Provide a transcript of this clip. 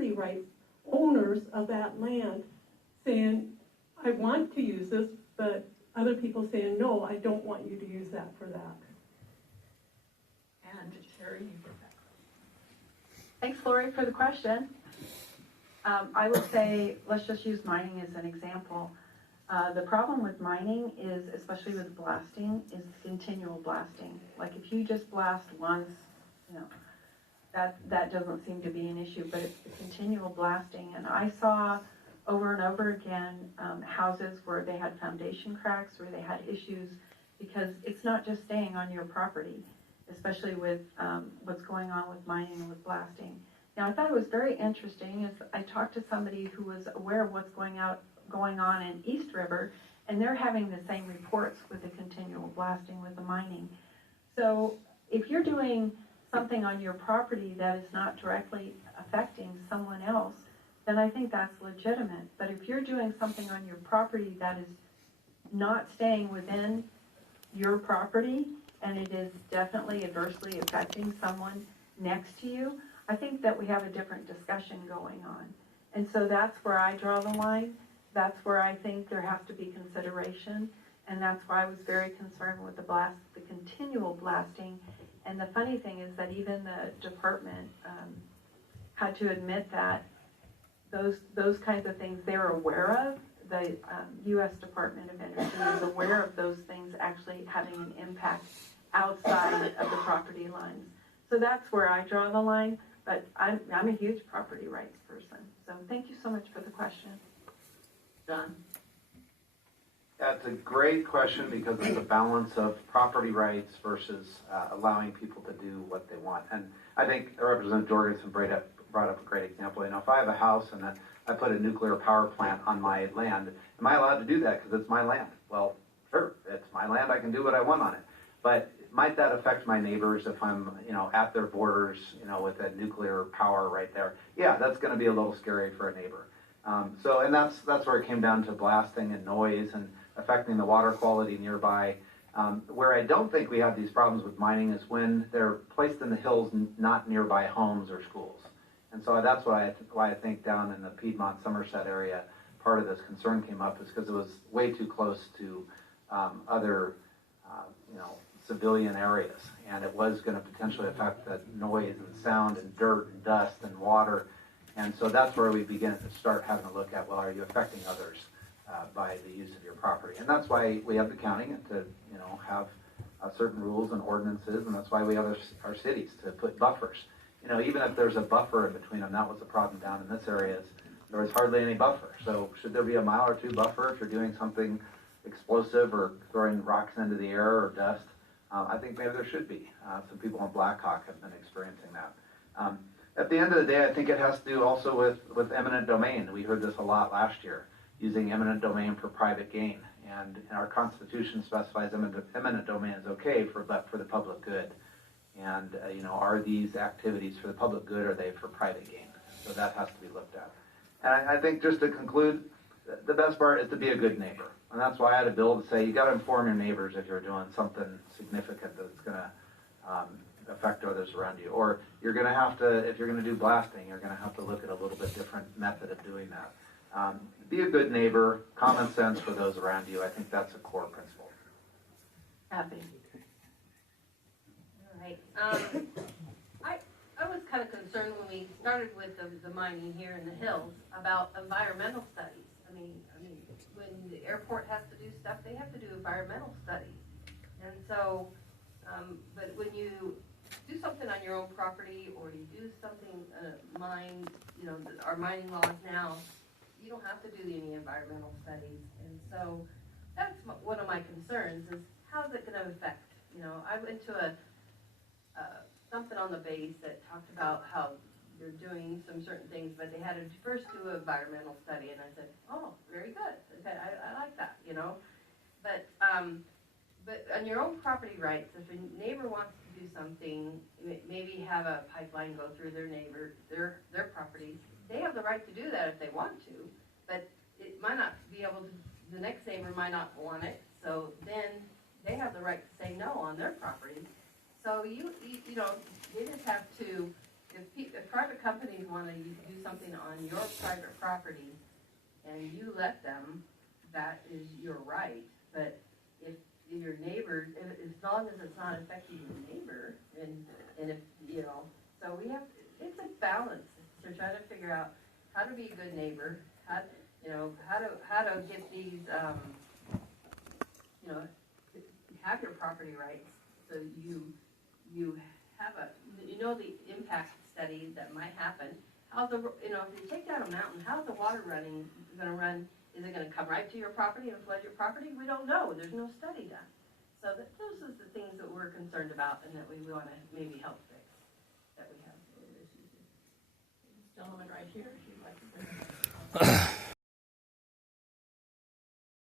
property rights owners of that land saying, I want to use this, but other people saying, no, I don't want you to use that for that. And Sherry, you get that. Thanks, Lori, for the question. I would say, let's just use mining as an example. The problem with mining is, especially with blasting, is continual blasting. Like if you just blast once, that doesn't seem to be an issue, but it's the continual blasting. And I saw over and over again houses where they had foundation cracks, where they had issues, because it's not just staying on your property, especially with what's going on with mining and with blasting. Now, I thought it was very interesting is I talked to somebody who was aware of what's going on in East River, and they're having the same reports with the continual blasting with the mining. So if you're doing something on your property that is not directly affecting someone else, then I think that's legitimate. But if you're doing something on your property that is not staying within your property, and it is definitely adversely affecting someone next to you, I think that we have a different discussion going on. And so that's where I draw the line. That's where I think there has to be consideration. And that's why I was very concerned with the continual blasting. And the funny thing is that even the department had to admit that those kinds of things they're aware of. The U.S. Department of Energy is aware of those things actually having an impact outside of the property lines. So that's where I draw the line, but I'm a huge property rights person. So thank you so much for the question. John? That's a great question because it's a balance of property rights versus allowing people to do what they want. And I think Representative Jorgensen brought up a great example. If I have a house and I put a nuclear power plant on my land, am I allowed to do that because it's my land? Well, sure, it's my land. I can do what I want on it. But might that affect my neighbors if I'm, at their borders, with a nuclear power right there? Yeah, that's going to be a little scary for a neighbor. And that's where it came down to blasting and noise and affecting the water quality nearby. Where I don't think we have these problems with mining is when they're placed in the hills, not nearby homes or schools. And so that's why I think down in the Piedmont, Somerset area, part of this concern came up is because it was way too close to other, civilian areas. And it was going to potentially affect the noise and sound and dirt and dust and water. And so that's where we begin to start having a look at, well, are you affecting others by the use of your property? And that's why we have the county to, have certain rules and ordinances, and that's why we have our cities to put buffers. Even if there's a buffer in between them, that was the problem down in this area, is there was hardly any buffer. So should there be a mile or two buffer if you're doing something explosive or throwing rocks into the air or dust? I think maybe there should be. Some people in Blackhawk have been experiencing that. At the end of the day, I think it has to do also with eminent domain. We heard this a lot last year, using eminent domain for private gain. And our Constitution specifies eminent domain is okay for the public good. And, are these activities for the public good, or are they for private gain? So that has to be looked at. And I think just to conclude, the best part is to be a good neighbor. And that's why I had a bill to say you got to inform your neighbors if you're doing something significant that's going to affect others around you. Or you're going to have to, if you're going to do blasting, you're going to have to look at a little bit different method of doing that. Be a good neighbor, common sense for those around you. I think that's a core principle. Happy. All right. I was kind of concerned when we started with the mining here in the hills about environmental studies. I mean, when the airport has to do stuff, they have to do environmental studies. And so, but when you do something on your own property, or you do something, mine, our mining laws now, you don't have to do any environmental studies. And so that's one of my concerns is how is it going to affect, I went to something on the base that talked about how they're doing some certain things, but they had to first do an environmental study, and I said, oh, very good. Okay, I like that, But on your own property rights, if a neighbor wants to do something, maybe have a pipeline go through their property, they have the right to do that if they want to, but it might not be able to, the next neighbor might not want it, so then they have the right to say no on their property. So you know, they just have to, if private companies wanna do something on your private property and you let them, that is your right, but if your neighbor, as long as it's not affecting your neighbor, and if, you know, so we have, it's a balance to try to figure out how to be a good neighbor, how, you know, how to get these, you know, have your property rights, so you have you know the impact study that might happen. How's the, you know, if you take down a mountain, how's the water gonna run? Is it gonna come right to your property and flood your property? We don't know, there's no study done. So those are the things that we're concerned about and that we wanna maybe help fix, that we have. This gentleman right here, if you'd like to bring it up.